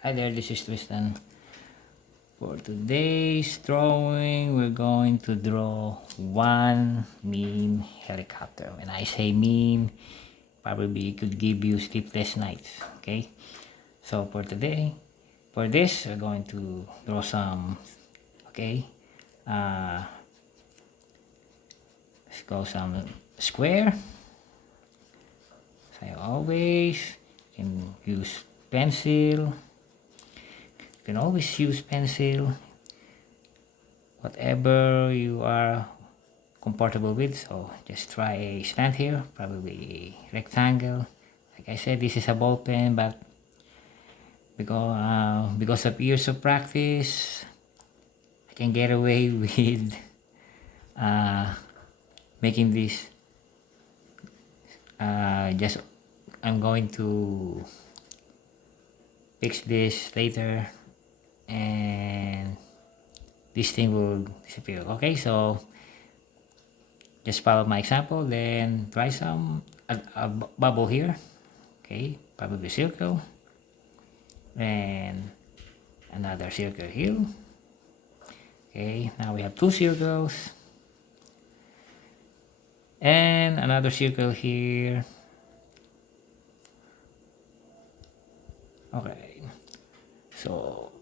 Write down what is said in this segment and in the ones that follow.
Hi there, this is Tristan. For today's drawing, we're going to draw one mean helicopter. When I say mean, probably could give you sleepless nights, okay? So for today, for this, we're going to draw some, okay? Let's go some square. As I always, you can use pencil. You can always use pencil, whatever you are comfortable with. So just try a slant here, probably a rectangle. Like I said, this is a ball pen, but because of years of practice, I can get away with making this. Just I'm going to fix this later, and this thing will disappear. Okay, so just follow my example, then try some a bubble here. Okay, probably a circle, and another circle here. Okay, now we have two circles and another circle here. Okay, so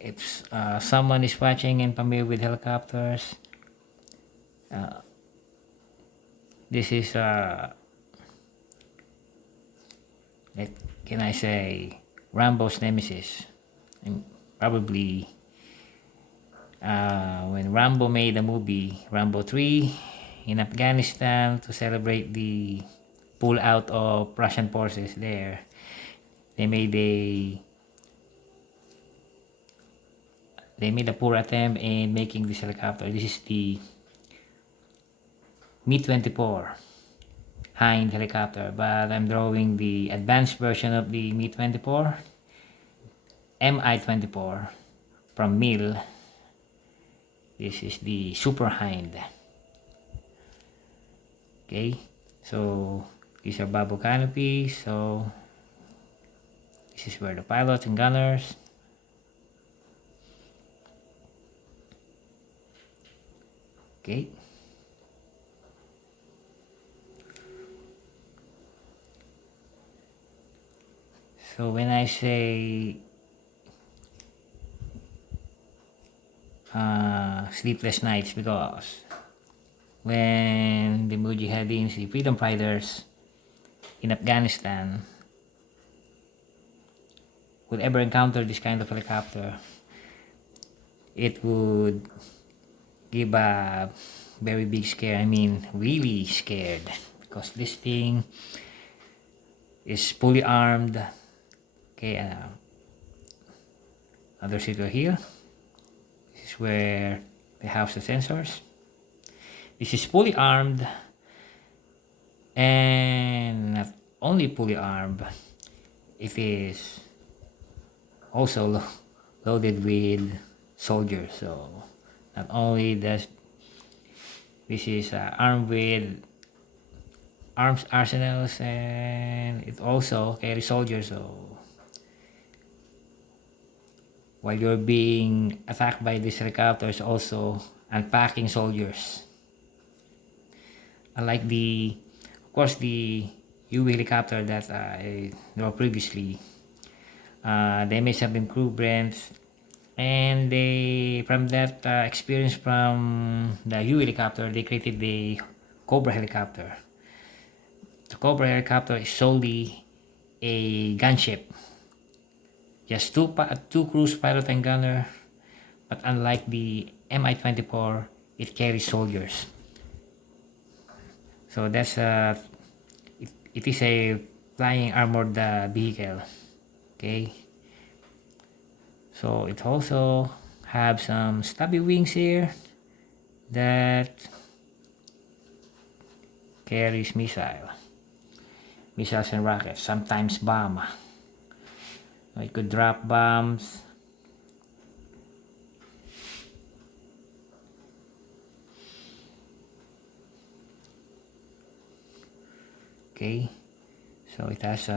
if someone is watching and familiar with helicopters, this is can I say, Rambo's nemesis. And probably when Rambo made the movie Rambo 3 in Afghanistan to celebrate the pull out of Russian forces there, they made a poor attempt in making this helicopter. This is the Mi-24 Hind helicopter, but I'm drawing the advanced version of the Mi-24, MI-24 from Mill. This is the SuperHind. Okay, so these are bubble canopies. So this is where the pilots and gunners. Okay. So when I say sleepless nights, because when the Mujahideen, the freedom fighters in Afghanistan, would ever encounter this kind of helicopter, it would give a very big scare. I mean, really scared, because this thing is fully armed. Okay, another circle here. This is where they house the sensors. This is fully armed, and not only fully armed, it is also loaded with soldiers. So not only does this is armed with arms arsenals, and it also carries soldiers. So while you're being attacked by these helicopters, also unpacking soldiers. Unlike of course, the Huey helicopter that I drew previously, they may have improvements, and from that experience from the Huey helicopter, they created the Cobra helicopter. The Cobra helicopter is solely a gunship. Just two crews, pilot and gunner, but unlike the Mi-24, it carries soldiers. So that's it is a flying armored vehicle. Okay. So it also have some stubby wings here that carries missiles and rockets, sometimes bomb. It could drop bombs. Okay, so it has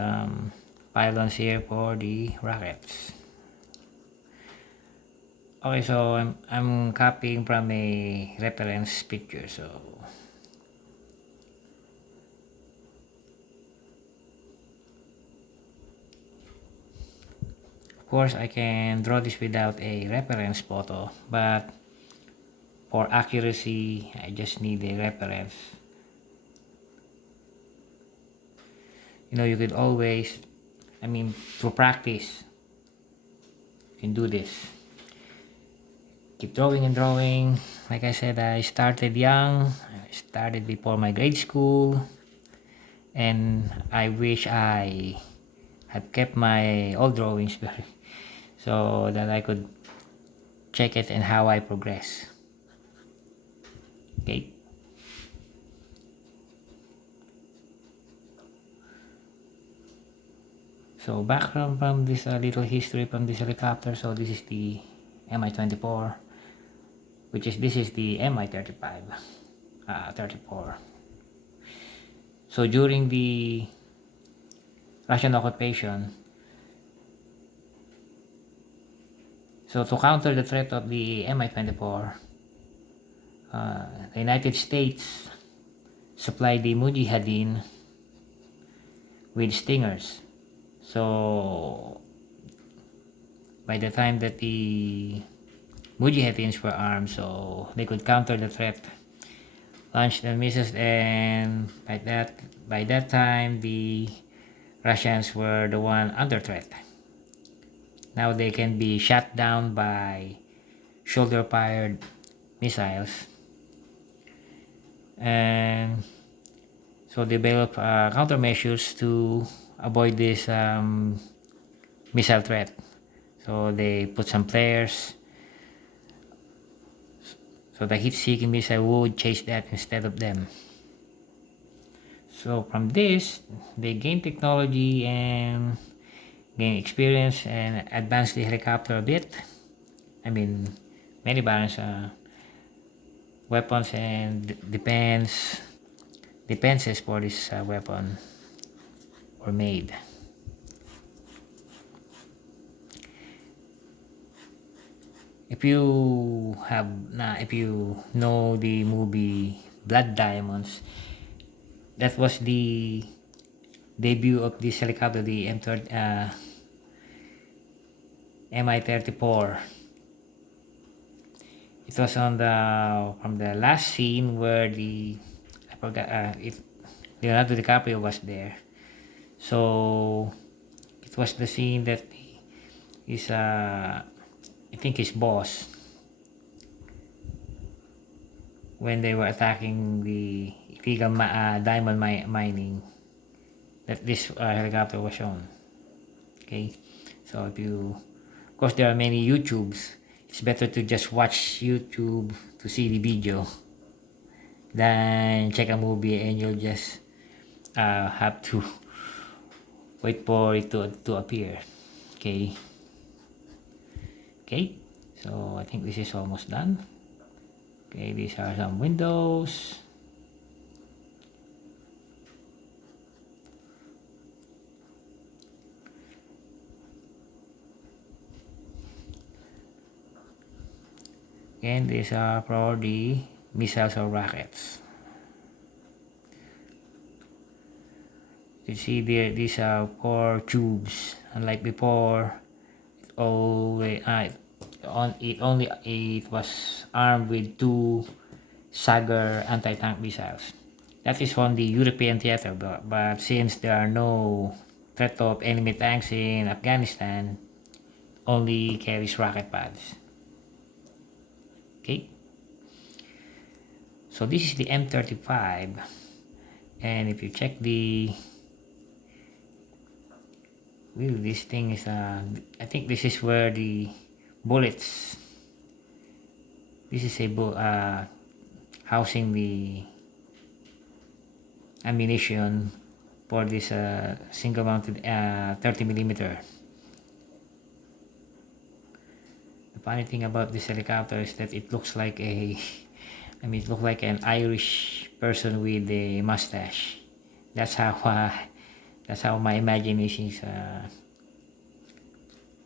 pylons here for the rockets. Okay, so I'm copying from a reference picture. So of course I can draw this without a reference photo, but for accuracy I just need a reference. You know, you could always, through practice you can do this. Keep drawing and drawing. Like I said, I started young. I started before my grade school, and I wish I had kept my old drawings so that I could check it and how I progress. Okay. So background from this little history from this helicopter. So this is the MI-24, this is the MI-35, 34. So during the Russian occupation, so to counter the threat of the MI-24, the United States supplied the Mujahideen with stingers. So by the time that the Mujahideens were armed, so they could counter the threat, launch the missiles, and by that time the Russians were the one under threat. Now they can be shot down by shoulder-fired missiles, and so they developed countermeasures to avoid this missile threat. So they put some flares, so the heat-seeking missile would chase that instead of them. So from this, they gain technology and gain experience and advance the helicopter a bit. Many balance weapons and defenses for this weapon were made. If you know the movie Blood Diamonds, that was the debut of this helicopter, the MI-34. It was from the last scene where Leonardo DiCaprio was there. So it was the scene that his boss, when they were attacking the illegal diamond mining, that this helicopter was shown. Okay, so of course there are many YouTubes. It's better to just watch YouTube to see the video than check a movie and you'll just have to wait for it to appear. Okay, so I think this is almost done. Okay, these are some windows. And these are for the missiles or rockets. You see there, these are 4 tubes. Unlike before, it was armed with 2 Sagar anti-tank missiles. That is on the European theater, but since there are no threat of enemy tanks in Afghanistan, only carries rocket pads. Okay, so this is the M35, and if you check this thing is I think this is where the bullets, this is a housing the ammunition for this single mounted 30mm. The funny thing about this helicopter is that it looks like it looks like an Irish person with a mustache. That's how That's how my imagination is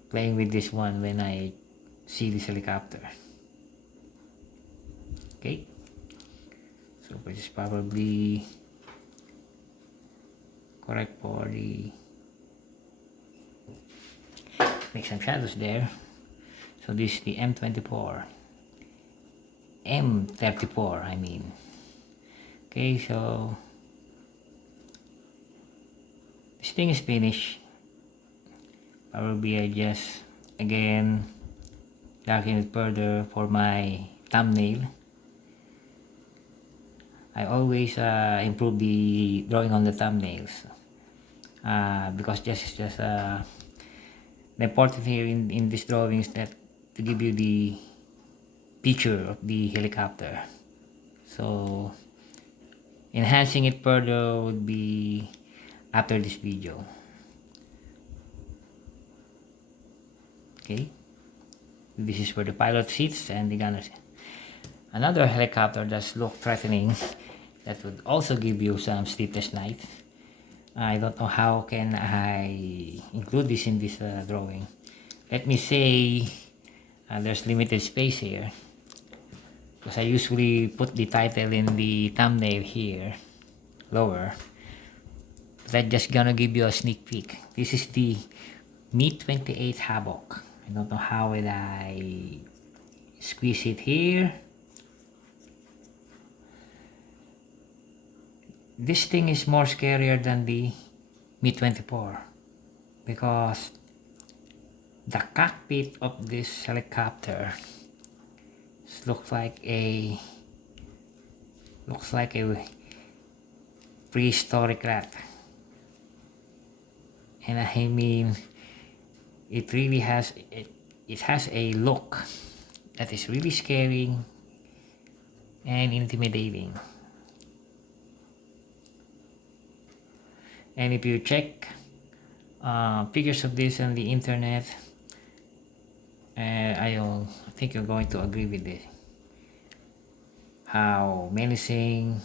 playing with this one when I see this helicopter. Okay, so which is probably correct for the make some shadows there. So this is the M24 M34 I mean. Okay, so this thing is finished. Probably I just again darken it further for my thumbnail. I always improve the drawing on the thumbnails because just the important here in this drawing is that to give you the picture of the helicopter. So enhancing it further would be after this video. Okay, this is where the pilot sits and the gunners. Another helicopter that looks threatening that would also give you some sleepless nights. I don't know how can I include this in this drawing. Let me say there's limited space here because I usually put the title in the thumbnail here lower, but I'm just gonna give you a sneak peek. This is the MI-28 Havoc. I don't know how will I squeeze it here. This thing is more scarier than the MI-24 because the cockpit of this helicopter looks like a prehistoric rat, and I mean it really has it has a look that is really scary and intimidating. And if you check pictures of this on the internet, I think you're going to agree with this, how menacing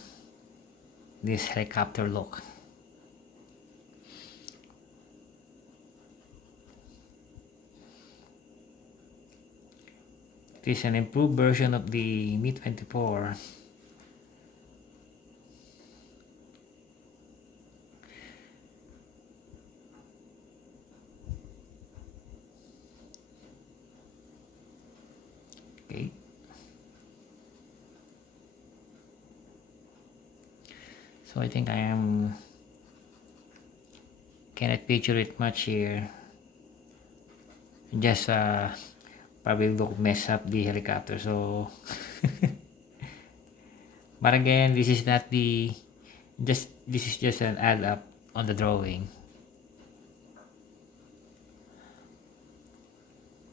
this helicopter look. It is an improved version of the MI-24. Okay. So I think cannot picture it much here. Just probably look mess up the helicopter. So but again, this is not the this is just an add up on the drawing.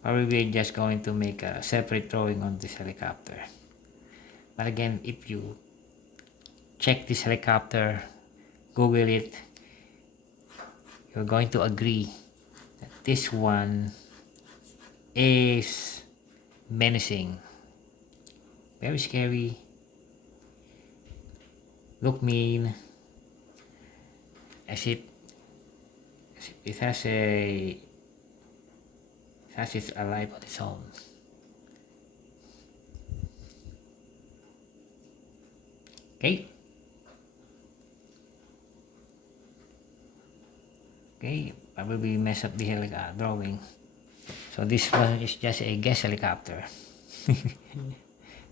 Probably just going to make a separate drawing on this helicopter. But again, if you check this helicopter, Google it, you're going to agree that this one is menacing, very scary, look mean, as it has its alive on its own. Okay. Okay, probably mess up the drawing. So this one is just a guest helicopter.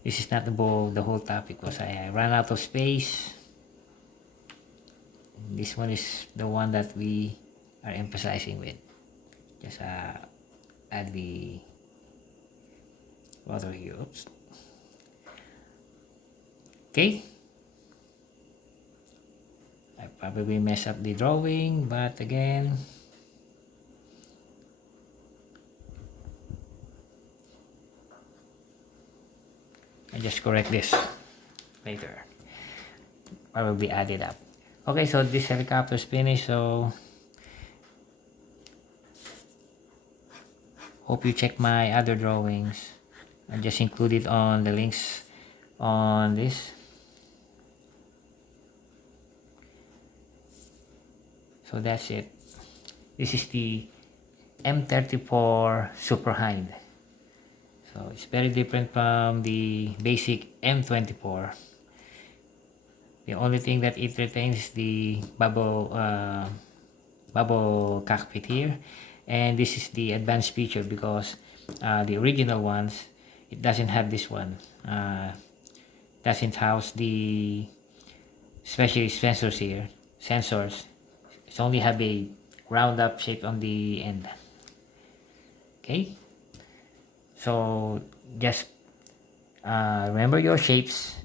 This is not the whole topic because I ran out of space. This one is the one that we are emphasizing with. Just add the water here. Oops. Okay. I probably mess up the drawing, but again, I just correct this later. Probably add it up. Okay, so this helicopter is finished, so hope you check my other drawings. I just included on the links on this. So that's it. This is the M34 SuperHind. So it's very different from the basic M24. The only thing that it retains is the bubble cockpit here, and this is the advanced feature because the original ones, it doesn't have this one. Doesn't house the especially sensors here. Sensors. It's only have a round up shape on the end. Okay. So just remember your shapes,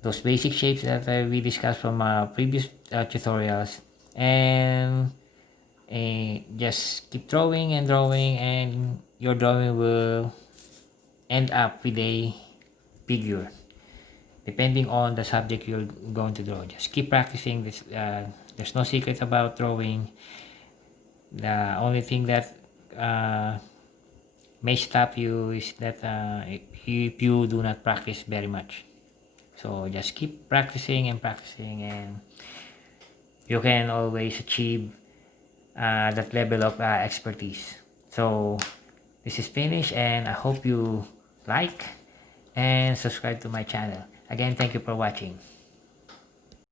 those basic shapes that we discussed from previous tutorials, and just keep drawing and drawing, and your drawing will end up with a figure depending on the subject you're going to draw. Just keep practicing this. There's no secret about drawing. The only thing that may stop you is that if you do not practice very much. So just keep practicing and practicing, and you can always achieve that level of expertise. So this is finished, and I hope you like and subscribe to my channel. Again, thank you for watching.